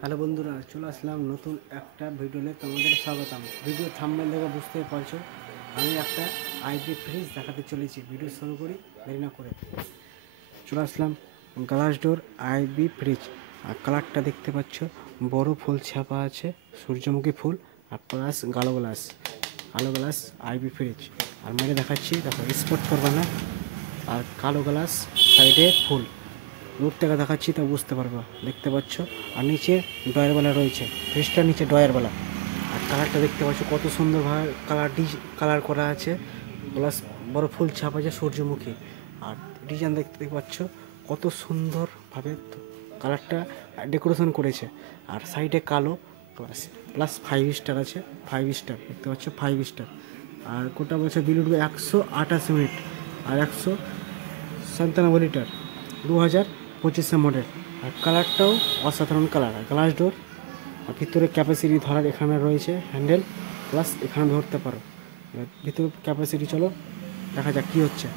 Hello বন্ধুরা, চলে আসলাম নতুন একটা ভিডিওতে তোমাদের স্বাগতম। ভিডিও থাম্বনেল দেখে বুঝতে পারছো আমি একটা আইপি ফ্রিজ দেখাতে চলেছি। ভিডিও শুরু করি, দেরি না করে। চলে আসলাম গ্লাস ডোর আইবি ফ্রিজ। আর কালারটা দেখতে পাচ্ছ, বড় ফুল ছাপা আছে, সূর্যমুখী ফুল আর প্লাস কালো গ্লাস আইবি ফ্রিজ। আর মেরে দেখাচ্ছি, দেখো স্পট করবে না। আর কালো গ্লাস, সাইডে ফুল। দূর থেকে দেখাচ্ছি তা বুঝতে পারবা, দেখতে পাচ্ছ। আর নিচে ডয়ারওয়ালা রয়েছে, ফ্রিজটার নিচে ডয়ারওয়ালা। আর কালারটা দেখতে পাচ্ছ কত সুন্দরভাবে কালার করা আছে, প্লাস বড় ফুল ছাপ আছে সূর্যমুখী। আর ডিজাইন দেখতে পাচ্ছ কত সুন্দরভাবে কালারটা ডেকোরেশন করেছে। আর সাইডে কালো প্লাস 5 স্টার আছে, 5 স্টার দেখতে পাচ্ছ, 5 স্টার। আর কোটা বলছে বিল উঠবে 128 মিনিট আর 197 লিটার, 2025 মডেল। আর কালারটাও অসাধারণ কালার। আর গ্লাস ডোর, আর ভিতরে ক্যাপাসিটি ধরার এখানে রয়েছে হ্যান্ডেল, প্লাস এখানে ধরতে পারো। এবার ভিতরে ক্যাপাসিটি চলো দেখা যাক কী হচ্ছে।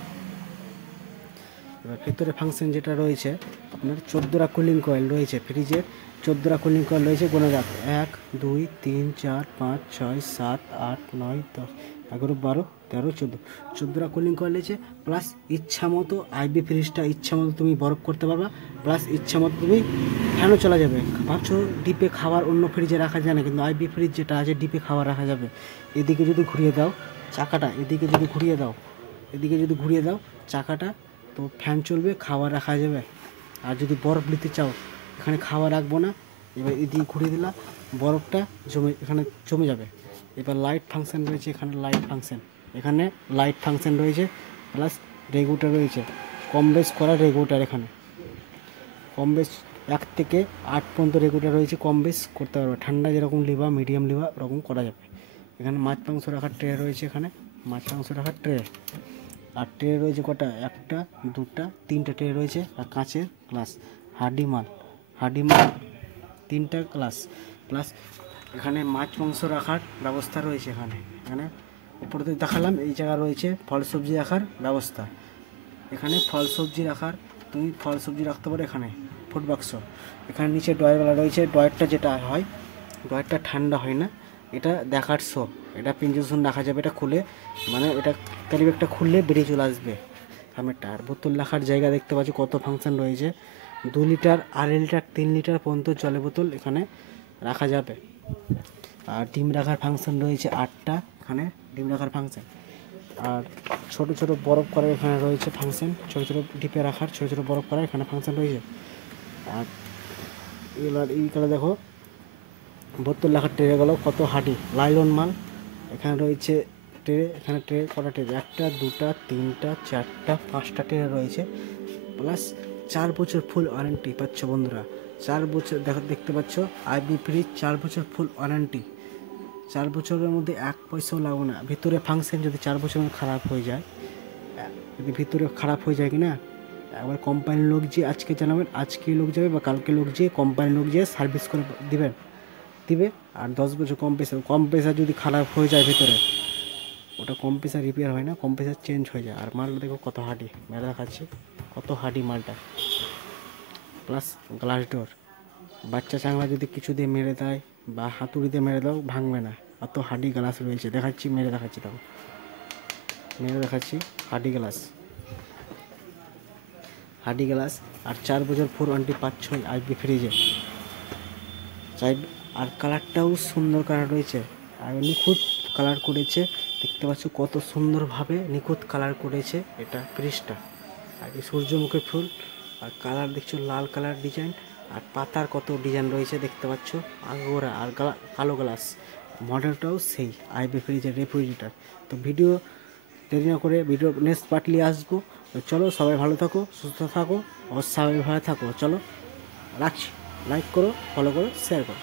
এবার ভিতরে ফাংশন যেটা রয়েছে আপনার 14টা কুলিং কয়েল রয়েছে ফ্রিজের। 14টা কুলিং কয়েল রয়েছে, গোনা যাক 1 2 3 4 5 6 7 8 9 10 11 12 13 14। 14টা কুলিং কয়েল রয়েছে, প্লাস ইচ্ছা মতো আইবি ফ্রিজটা ইচ্ছা মতো তুমি বরফ করতে পারবা, প্লাস ইচ্ছা মতো তুমি ফ্যানও চলা যাবে। ভাবছো ডিপে খাবার অন্য ফ্রিজে রাখা যায় না, কিন্তু আইবি ফ্রিজ যেটা আছে ডিপে খাবার রাখা যাবে। এদিকে যদি ঘুরিয়ে দাও চাকাটা, এদিকে যদি ঘুরিয়ে দাও চাকাটা, তো ফ্যান চলবে, খাবার রাখা যাবে। আর যদি বরফ নিতে চাও, এখানে খাবার রাখবো না, এবার এদিকে ঘুরিয়ে দিলা, বরফটা এখানে জমে যাবে। এবার লাইট ফাংশন রয়েছে, এখানে লাইট ফাংশন রয়েছে, প্লাস রেগুলেটর রয়েছে, কম বেশ করা রেগুলেটর। এখানে কম বেশ 1 থেকে 8 পর্যন্ত রেগুলেটর রয়েছে, কম বেশ করতে পারবে। ঠান্ডা যেরকম লিবা, মিডিয়াম লিবা, ওরকম করা যাবে। এখানে মাছ মাংস রাখার ট্রে রয়েছে, এখানে মাছ মাংস রাখার ট্রে। আর ট্রে রয়েছে কটা, 1টা 2টা 3টা ট্রে রয়েছে। আর কাঁচের গ্লাস, হাডি মাল 3টা গ্লাস। প্লাস এখানে মাছ মাংস রাখার ব্যবস্থা রয়েছে। এখানে উপরে তো দেখালাম, এই জায়গা রয়েছে ফল সবজি রাখার ব্যবস্থা। এখানে ফল সবজি রাখতে পারো। এখানে ফুড বাক্স। এখানে নিচে ডয়ারওয়ালা রয়েছে। ডয়ারটা যেটা হয়, ডয়ারটা ঠান্ডা হয় না, এটা দেখার শো। এটা পিঞ্জুসন রাখা যাবে, এটা খুলে মানে এটা ক্যারিব্যাগটা খুললে বেরিয়ে চলে আসবে সামনেরটা। আর বোতল রাখার জায়গা দেখতে পাচ্ছি কত ফাংশন রয়েছে, 2 লিটার, 2.5 লিটার, 3 লিটার পর্যন্ত জলের বোতল এখানে রাখা যাবে। আর ডিম রাখার ফাংশন রয়েছে 8টা, এখানে ডিম রাখার ফাংশন। আর ছোট ছোট বরফ করার এখানে রয়েছে ফাংশন, ছোট ছোট ডিপে রাখার ছোট ছোট বরফ করার এখানে ফাংশন রয়েছে। আর এবার এইখানে দেখো বোতল রাখার ট্রেগুলো কত হাডি লাইলন মাল। এখানে রয়েছে ট্রে, এখানে ট্রে কটা ট্রে, 1টা 2টা 3টা 4টা 5টা ট্রে রয়েছে। প্লাস 4 বছর ফুল ওয়ারেন্টি পাচ্ছ বন্ধুরা। 4 বছর দেখতে পাচ্ছ আইবি ফ্রিজ, 4 বছর ফুল ওয়ারেন্টি। 4 বছরের মধ্যে 1 পয়সাও লাগবে না। ভিতরে ফাংশন যদি 4 বছরের মধ্যে খারাপ হয়ে যায়, কিনা একবার কোম্পানির লোক যে আজকে জানাবেন, আজকে লোক যাবে বা কালকে লোক যেয়ে কোম্পানির লোক যেয়ে সার্ভিস করে দিবে। আর 10 বছর কম্প্রেসার যদি খারাপ হয়ে যায় ভিতরে, ওটা কম্প্রেসার রিপেয়ার হয় না, কম্প্রেসার চেঞ্জ হয়ে যায়। আর মালটা দেখো কত হাডি, মেলা দেখাচ্ছে কত হাডি মালটা। প্লাস গ্লাস ডোর, বাচ্চা চাংলা যদি কিছু দিয়ে মেরে দেয় বা হাতুড়ি দিয়ে মেরে দাও, ভাঙবে না, অত হাডি গ্লাস রয়েছে। মেরে দেখাচ্ছি হাডি গ্লাস। আর 4 বছর 4 ওয়ারেন্টি পাচ্ছ আইবি ফ্রিজে। আর কালারটাও সুন্দর কালার রয়েছে, আর নিখুঁত কালার করেছে। দেখতে পাচ্ছ কত সুন্দরভাবে নিখুঁত কালার করেছে এটা ফ্রিজটা। আর এই সূর্যমুখী ফুল, আর কালার দেখছো লাল কালার ডিজাইন। আর পাতার কত ডিজাইন রয়েছে দেখতে পাচ্ছ, আগোরা। আর কালো গ্লাস, মডেলটাও সেই আইবি ফ্রিজের রেফ্রিজারেটর। তো ভিডিও দেরি না করে ভিডিও নেক্সট পার্ট নিয়ে আসবো। তো চলো, সবাই ভালো থাকো, সুস্থ থাকো, অস্বাভাবিকভাবে থাকো। চলো রাখছি, লাইক করো, ফলো করো, শেয়ার করো।